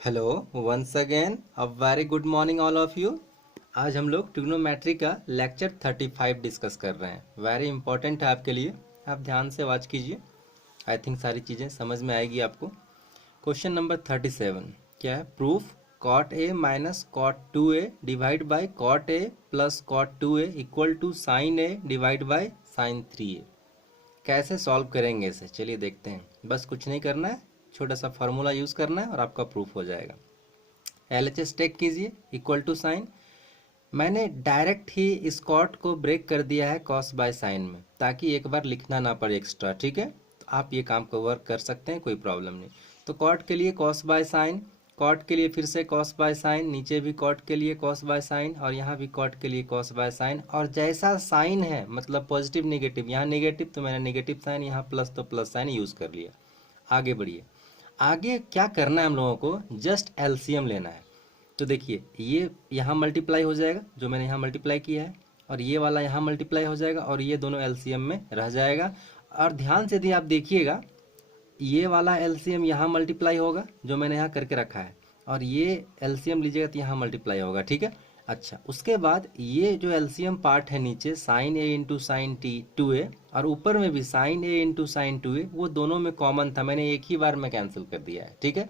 Hello once again a very good morning all of you. आज हम लोग trigonometry का लेक्चर 35 डिस्कस कर रहे हैं। वेरी इंपॉर्टेंट है आपके लिए, आप ध्यान से वॉच कीजिए। आई थिंक सारी चीज़ें समझ में आएगी आपको। क्वेश्चन नंबर 37 क्या है? Proof cot A minus cot 2a divide by cot A plus cot 2a equal to sine A divide by sine 3a। कैसे सॉल्व करेंगे इसे, चलिए देखते हैं। बस कुछ नहीं करना है, छोटा सा फार्मूला यूज़ करना है और आपका प्रूफ हो जाएगा। LHS टेक कीजिए इक्वल टू साइन। मैंने डायरेक्ट ही इस कॉट को ब्रेक कर दिया है कॉस बाय साइन में, ताकि एक बार लिखना ना पड़े एक्स्ट्रा। ठीक है, तो आप ये काम को वर्क कर सकते हैं, कोई प्रॉब्लम नहीं। तो कॉट के लिए कॉस बाय साइन, कॉट के लिए फिर से कॉस बाय साइन, नीचे भी कॉट के लिए कॉस बाय साइन और यहाँ भी कॉट के लिए कॉस बाय साइन। और जैसा साइन है मतलब पॉजिटिव निगेटिव, यहाँ निगेटिव तो मैंने निगेटिव साइन, यहाँ प्लस तो प्लस साइन यूज़ कर लिया। आगे बढ़िए। आगे क्या करना है हम लोगों को, जस्ट एलसीएम लेना है। तो देखिए ये यहाँ मल्टीप्लाई हो जाएगा जो मैंने यहाँ मल्टीप्लाई किया है, और ये वाला यहाँ मल्टीप्लाई हो जाएगा और ये दोनों एलसीएम में रह जाएगा। और ध्यान से यदि आप देखिएगा, ये वाला एलसीएम यहाँ मल्टीप्लाई होगा जो मैंने यहाँ करके रखा है, और ये एलसीएम लीजिएगा तो यहाँ मल्टीप्लाई होगा। ठीक है, अच्छा उसके बाद ये जो एलसीएम पार्ट है नीचे sign a into sign T 2a, और ऊपर में भी sine a into sign 2a, वो दोनों में कॉमन था, मैंने एक ही बार में कैंसिल कर दिया है। ठीक है,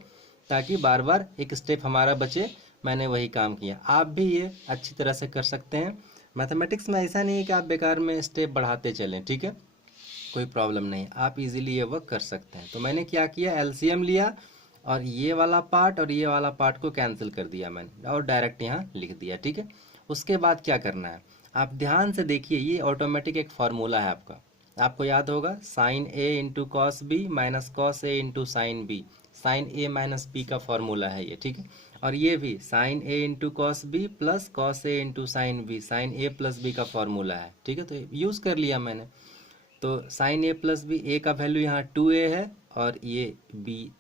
ताकि बार बार एक स्टेप हमारा बचे, मैंने वही काम किया। आप भी ये अच्छी तरह से कर सकते हैं। मैथमेटिक्स में ऐसा नहीं है कि आप बेकार में स्टेप बढ़ाते चलें। ठीक है, कोई प्रॉब्लम नहीं, आप इजीली ये वर्क कर सकते हैं। तो मैंने क्या किया, एलसीएम लिया और ये वाला पार्ट और ये वाला पार्ट को कैंसिल कर दिया मैंने और डायरेक्ट यहाँ लिख दिया। ठीक है, उसके बाद क्या करना है, आप ध्यान से देखिए। ये ऑटोमेटिक एक फार्मूला है आपका, आपको याद होगा, sine a into cos b minus cos a into sine b. Sine a minus b का फॉर्मूला है ये। ठीक है, और ये भी sine a into cos b plus cos a into sine b, sine a plus b का formula है। ठीक है, तो यूज़ कर लिया मैंने। तो sine a plus b, a का वैल्यू यहाँ 2a है और ये बी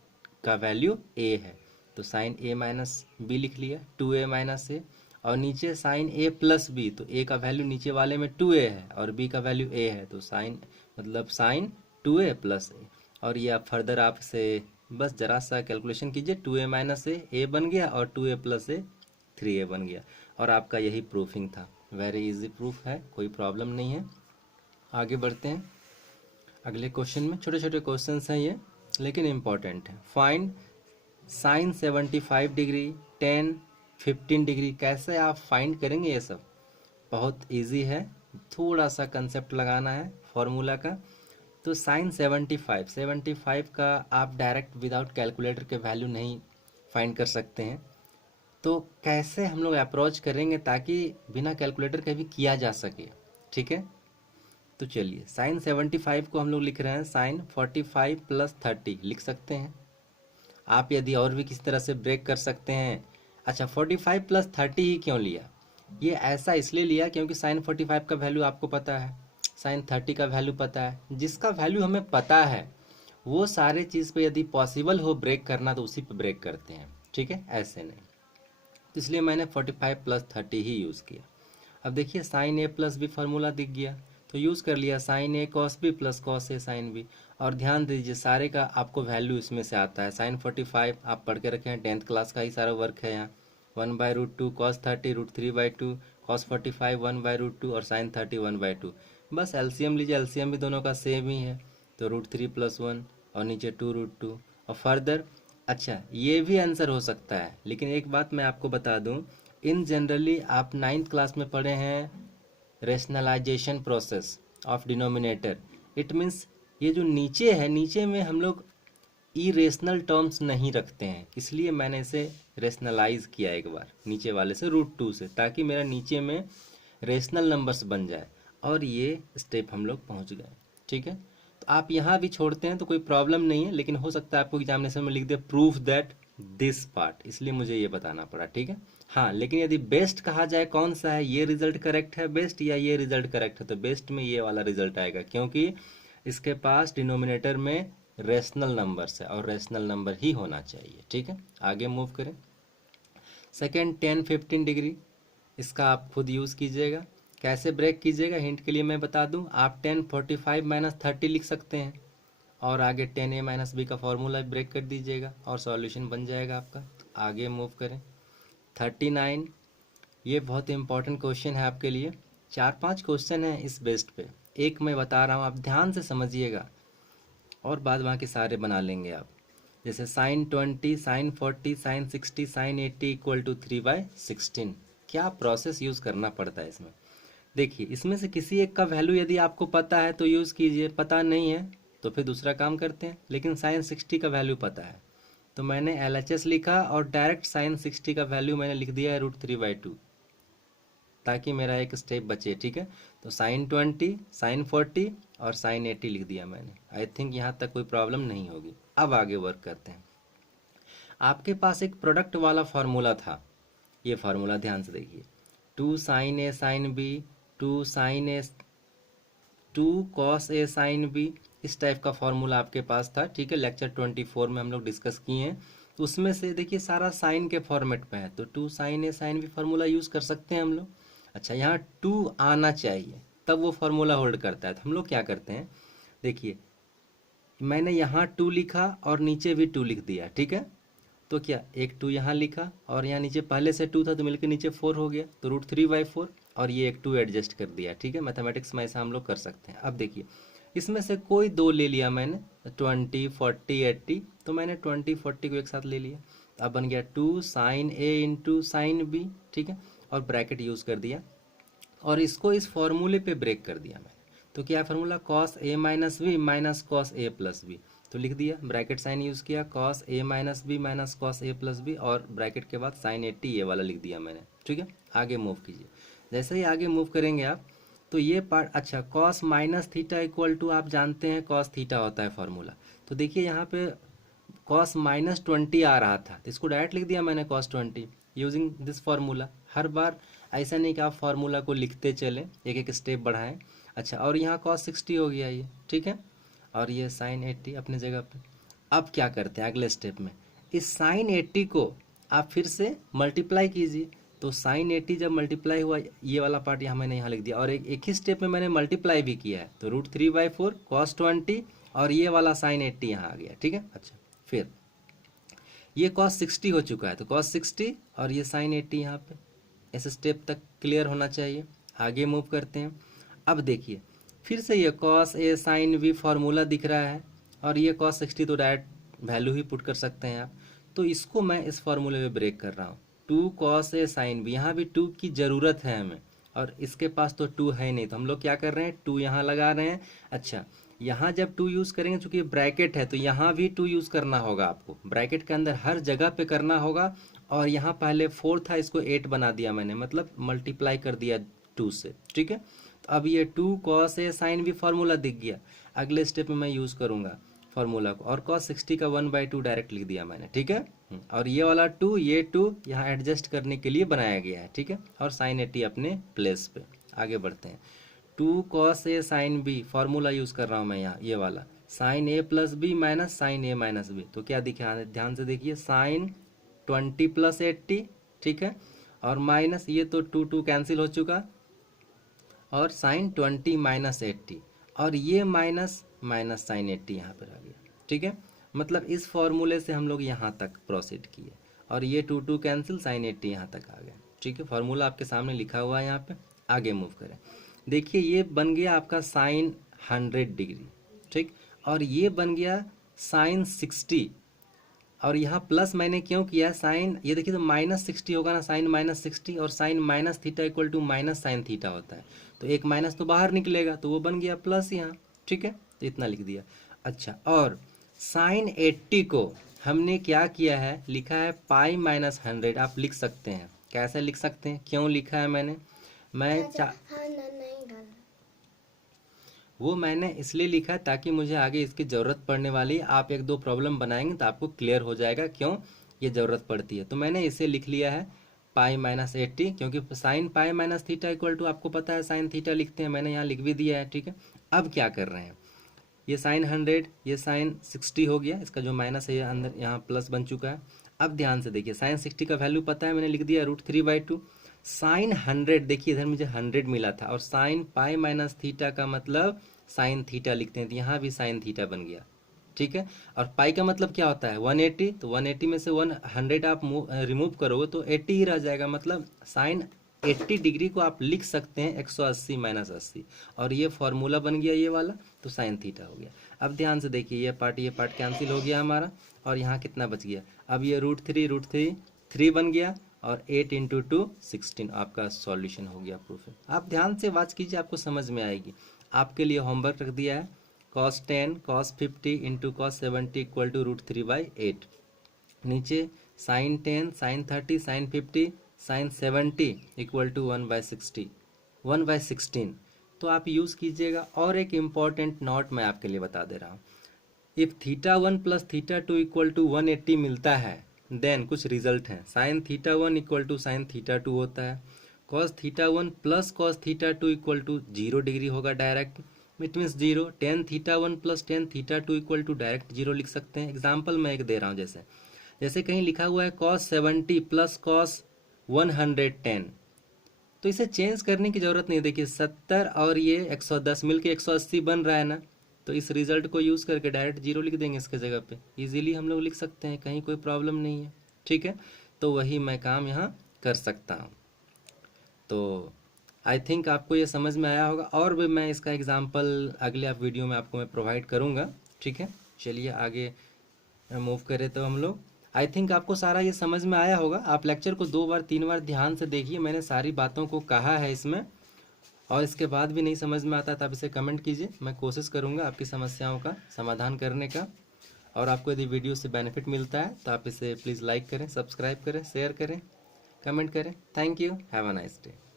का वैल्यू a है, तो साइन ए माइनस बी लिख लिया, 2a माइनस ए। और नीचे साइन ए प्लस बी, तो a का वैल्यू नीचे वाले में 2a है और b का वैल्यू a है, तो साइन मतलब साइन 2a प्लस ए। और ये आप फर्दर आपसे बस जरा सा कैलकुलेशन कीजिए, 2a माइनस ए बन गया और 2a प्लस ए 3a बन गया, और आपका यही प्रूफिंग था। वेरी इजी प्रूफ है, कोई प्रॉब्लम नहीं है। आगे बढ़ते हैं अगले क्वेश्चन में। छोटे छोटे क्वेश्चंस हैं ये, लेकिन इम्पॉर्टेंट है। Find sign 75 degree 10 15 degree. कैसे आप फाइंड करेंगे ये सब? बहुत इजी है, थोड़ा सा कंसेप्ट लगाना है फॉर्मूला का। तो साइन 75 का आप डायरेक्ट विदाउट कैलकुलेटर के वैल्यू नहीं फाइंड कर सकते हैं। तो कैसे हम लोग अप्रोच करेंगे ताकि बिना कैलकुलेटर के भी किया जा सके? ठीक है, तो चलिए साइन 75 को हम लोग लिख रहे हैं साइन 45 प्लस 30 लिख सकते हैं। आप यदि और भी किसी तरह से ब्रेक कर सकते हैं। अच्छा 45 प्लस 30 ही क्यों लिया? ये ऐसा इसलिए लिया क्योंकि साइन 45 का वैल्यू आपको पता है, साइन 30 का वैल्यू पता है। जिसका वैल्यू हमें पता है वो सारे चीज़ पे यदि पॉसिबल हो ब्रेक करना तो उसी पे ब्रेक करते हैं। ठीक है, ऐसे नहीं। तो इसलिए मैंने 45 प्लस 30 ही यूज़ किया। अब देखिए sign a plus B formula दिख गया, तो यूज़ कर लिया साइन ए कॉस बी प्लस कॉस ए साइन बी। और ध्यान दीजिए सारे का आपको वैल्यू इसमें से आता है। साइन 45 आप पढ़ के रखे हैं, 10th क्लास का ही सारा वर्क है यहाँ। 1/√2 cos 30 √3/2 cos 45 1/√2 और साइन 30 1/2। बस एलसीएम लीजिए, एलसीएम भी दोनों का सेम ही है, तो √3 + 1 और नीचे 2√2 और फर्दर। अच्छा ये भी आंसर हो सकता है, लेकिन एक बात मैं आपको बता दूं, इन जनरली आप 9th क्लास में पढ़े हैं rationalisation process of denominator. It means ये जो नीचे है, नीचे में हम लोग इरेशनल टर्म्स नहीं रखते हैं, इसलिए मैंने इसे रेशनलाइज किया एक बार नीचे वाले से √2 से, ताकि मेरा नीचे में रेशनल नंबर्स बन जाए। और ये स्टेप हम लोग पहुंच गए। ठीक है, तो आप यहाँ भी छोड़ते हैं तो कोई प्रॉब्लम नहीं है, लेकिन हो सकता है आपको एग्जामिनेशन में लिख दे प्रूफ दैट दिस पार्ट, इसलिए मुझे ये बताना पड़ा। ठीक है, हाँ लेकिन यदि बेस्ट कहा जाए कौन सा है, ये रिजल्ट करेक्ट है बेस्ट या ये रिजल्ट करेक्ट है, तो बेस्ट में ये वाला रिजल्ट आएगा, क्योंकि इसके पास डिनोमिनेटर में रेशनल नंबर्स है और रेशनल नंबर ही होना चाहिए। ठीक है, आगे मूव करें। सेकेंड 10 15 डिग्री, इसका आप खुद यूज़ कीजिएगा। कैसे ब्रेक कीजिएगा हिंट के लिए मैं बता दूं, आप 10 45 - 30 लिख सकते हैं और आगे 10a माइनस बी का फॉर्मूला ब्रेक कर दीजिएगा और सॉल्यूशन बन जाएगा आपका। आगे मूव करें 39। ये बहुत इंपॉर्टेंट क्वेश्चन है आपके लिए, 4-5 क्वेश्चन है इस बेस्ड पे, एक मैं बता रहा हूँ, आप ध्यान से समझिएगा और बाद बाकी सारे बना लेंगे आप। जैसे sine 20, sine 40, sine 60, sine 80 equal to 3/16। क्या प्रोसेस यूज़ करना पड़ता है इसमें? देखिए, इसमें से किसी एक का वैल्यू यदि आपको पता है तो यूज़ कीजिए, पता नहीं है तो फिर दूसरा काम करते हैं। लेकिन साइन 60 का वैल्यू पता है तो मैंने LHS लिखा और डायरेक्ट साइन 60 का वैल्यू मैंने लिख दिया है √3/2, ताकि मेरा एक स्टेप बचे। ठीक है, तो साइन 20, साइन 40 और साइन 80 लिख दिया मैंने। आई थिंक यहाँ तक कोई प्रॉब्लम नहीं होगी। अब आगे वर्क करते हैं। आपके पास एक प्रोडक्ट वाला फार्मूला था, ये फार्मूला ध्यान से देखिए, 2 sign A sine B, 2 sign A 2 cos A sine B, इस टाइप का फार्मूला आपके पास था। ठीक है, लेक्चर 24 में हम लोग डिस्कस किए हैं। तो उसमें से देखिए सारा साइन के फॉर्मेट में है, तो 2 साइन ए साइन बी फार्मूला यूज़ कर सकते हैं हम लोग। अच्छा, यहाँ 2 आना चाहिए तब वो फार्मूला होल्ड करता है। तो हम लोग क्या करते हैं, देखिए मैंने यहाँ 2 लिखा और नीचे भी 2 लिख दिया। ठीक है, तो क्या एक 2 यहाँ लिखा और यहाँ नीचे पहले से 2 था तो मिलकर नीचे 4 हो गया, तो √3/4 और ये एक 2 एडजस्ट कर दिया। ठीक है, मैथमेटिक्स में ऐसा हम लोग कर सकते हैं। अब देखिए इसमें से कोई 2 ले लिया मैंने, 20, 40, 80, तो मैंने 20, 40 को एक साथ ले लिया। अब बन गया 2 sign a into sine B. ठीक है, और ब्रैकेट यूज़ कर दिया और इसको इस फॉर्मूले पे ब्रेक कर दिया मैंने। तो क्या formula, cos A minus B minus cos A plus B, तो लिख दिया, ब्रैकेट साइन यूज़ किया, cos A minus B minus cos A plus B और ब्रैकेट के बाद साइन 80 ये वाला लिख दिया मैंने। ठीक है, आगे मूव कीजिए। जैसे ही आगे मूव करेंगे आप तो ये पार्ट, अच्छा cos minus theta equal to, आप जानते हैं कॉस थीटा होता है फार्मूला। तो देखिए यहाँ पे कॉस -20 आ रहा था तो इसको डायरेक्ट लिख दिया मैंने कॉस 20 यूजिंग दिस फार्मूला। हर बार ऐसा नहीं कि आप फार्मूला को लिखते चलें, एक एक स्टेप बढ़ाएं। अच्छा, और यहाँ कॉस 60 हो गया ये। ठीक है, और ये साइन 80 अपने जगह पे। अब क्या करते हैं अगले स्टेप में, इस साइन 80 को आप फिर से मल्टीप्लाई कीजिए। तो साइन 80 जब मल्टीप्लाई हुआ, ये वाला पार्ट यहाँ मैंने यहाँ लिख दिया और एक ही स्टेप में मैंने मल्टीप्लाई भी किया है, तो √3/4 cos 20 और ये वाला साइन 80 यहाँ आ गया। ठीक है, अच्छा फिर ये cos 60 हो चुका है तो cos 60 और ये साइन 80 यहाँ पे, इस स्टेप तक क्लियर होना चाहिए। आगे मूव करते हैं। अब देखिए फिर से ये cos a sine b formula दिख रहा है और ये cos 60 तो डायरेक्ट वैल्यू ही पुट कर सकते हैं आप। तो इसको मैं इस फार्मूले में ब्रेक कर रहा हूँ, 2 cos a साइन b, यहाँ भी 2 की ज़रूरत है हमें और इसके पास तो 2 है नहीं, तो हम लोग क्या कर रहे हैं, 2 यहाँ लगा रहे हैं। अच्छा, यहाँ जब 2 यूज़ करेंगे, चूंकि ब्रैकेट है तो यहाँ भी 2 यूज़ करना होगा आपको, ब्रैकेट के अंदर हर जगह पे करना होगा। और यहाँ पहले 4 था, इसको 8 बना दिया मैंने, मतलब मल्टीप्लाई कर दिया 2 से। ठीक है, तो अब ये 2 cos a साइन भी फार्मूला दिख गया। अगले स्टेप में मैं यूज़ करूँगा फार्मूला को और cos 60 का 1/2 डायरेक्ट लिख दिया मैंने। ठीक है, और ये वाला 2, ये 2 यहाँ एडजस्ट करने के लिए बनाया गया है। ठीक है, और साइन 80 अपने प्लेस पे। आगे बढ़ते हैं, 2 cos a sine b formula use कर रहा हूँ मैं यहाँ, ये वाला sine a plus b minus sine a minus b. तो क्या दिखा, ध्यान से देखिए, साइन 20 + 80। ठीक है, और माइनस ये तो 2 कैंसिल हो चुका और साइन 20 - 80 और ये माइनस माइनस साइन 80 यहाँ पर आ गया। ठीक है, मतलब इस फॉर्मूले से हम लोग यहाँ तक प्रोसीड किए और ये 2 कैंसिल, साइन 80 यहाँ तक आ गया। ठीक है, फार्मूला आपके सामने लिखा हुआ है यहाँ पे। आगे मूव करें, देखिए ये बन गया आपका साइन 100 डिग्री। ठीक, और ये बन गया साइन 60 और यहाँ प्लस मैंने क्यों किया, साइन, ये देखिए तो -60 होगा ना, साइन -60 और sine minus theta equal to minus sine theta होता है, तो एक माइनस तो बाहर निकलेगा तो वो बन गया प्लस यहाँ। ठीक है, तो इतना लिख दिया। अच्छा, और साइन 80 को हमने क्या किया है, लिखा है पाई -100। आप लिख सकते हैं, कैसे लिख सकते हैं, क्यों लिखा है मैंने, वो मैंने इसलिए लिखा है ताकि मुझे आगे इसकी ज़रूरत पड़ने वाली है। आप 1-2 प्रॉब्लम बनाएंगे तो आपको क्लियर हो जाएगा क्यों ये ज़रूरत पड़ती है। तो मैंने इसे लिख लिया है पाई -80, क्योंकि sine pi minus theta equal to, आपको पता है साइन थीटा लिखते हैं, मैंने यहाँ लिख भी दिया है। ठीक है, अब क्या कर रहे हैं, ये साइन 100, ये साइन 60 हो गया, इसका जो माइनस है ये अंदर यहाँ प्लस बन चुका है। अब ध्यान से देखिए, साइन 60 का वैल्यू पता है, मैंने लिख दिया √3/2। साइन 100, देखिए इधर मुझे 100 मिला था और साइन पाई माइनस थीटा का मतलब साइन थीटा लिखते हैं, तो यहाँ भी साइन थीटा बन गया। ठीक है। और पाई का मतलब क्या होता है 180, तो 180 में से 100 आप रिमूव करोगे तो 80 ही रह जाएगा, मतलब साइन 80 डिग्री को आप लिख सकते हैं 180 माइनस 80, और ये फॉर्मूला बन गया ये वाला, तो साइन थीटा हो गया। अब ध्यान से देखिए ये पार्ट कैंसिल हो गया हमारा, और यहाँ कितना बच गया, अब ये √3 3 बन गया, और 8 इंटू 2 16 आपका सॉल्यूशन हो गया, प्रूफ है। आप ध्यान से वाच कीजिए, आपको समझ में आएगी। आपके लिए होमवर्क रख दिया है, cos 10 cos 50 into cos 70 equal to √3/8। नीचे sin 10 sin 30 sin 50 sin 70 equal to 1/60 1/16। तो आप यूज़ कीजिएगा। और एक इम्पॉर्टेंट नोट मैं आपके लिए बता दे रहा हूँ, इफ़ θ1 प्लस θ2 इक्वल टू 180 मिलता है, देन कुछ रिजल्ट हैं, sin θ1 इक्वल टू sin θ2 होता है, cos θ1 plus cos θ2 equal to 0 degree होगा direct, it means 0। tan θ1 plus tan θ2 equal to direct 0 लिख सकते हैं। एग्जाम्पल मैं एक दे रहा हूँ, जैसे जैसे कहीं लिखा हुआ है cos 70 प्लस cos 110, तो इसे चेंज करने की ज़रूरत नहीं। देखिए 70 और ये 110 मिलके 180 बन रहा है ना, तो इस रिजल्ट को यूज़ करके डायरेक्ट 0 लिख देंगे इसके जगह पे, इजीली हम लोग लिख सकते हैं, कहीं कोई प्रॉब्लम नहीं है, ठीक है। तो वही मैं काम यहाँ कर सकता हूँ। तो आई थिंक आपको ये समझ में आया होगा, और भी मैं इसका एग्जांपल अगले वीडियो में आपको मैं प्रोवाइड करूँगा, ठीक है। चलिए आगे मूव करें तो हम लोग, आई थिंक आपको सारा ये समझ में आया होगा। आप लेक्चर को 2 बार 3 बार ध्यान से देखिए, मैंने सारी बातों को कहा है इसमें, और इसके बाद भी नहीं समझ में आता तो आप इसे कमेंट कीजिए, मैं कोशिश करूँगा आपकी समस्याओं का समाधान करने का। और आपको यदि वीडियो से बेनिफिट मिलता है तो आप इसे प्लीज़ लाइक करें, सब्सक्राइब करें, शेयर करें, कमेंट करें। Thank you, have a nice day.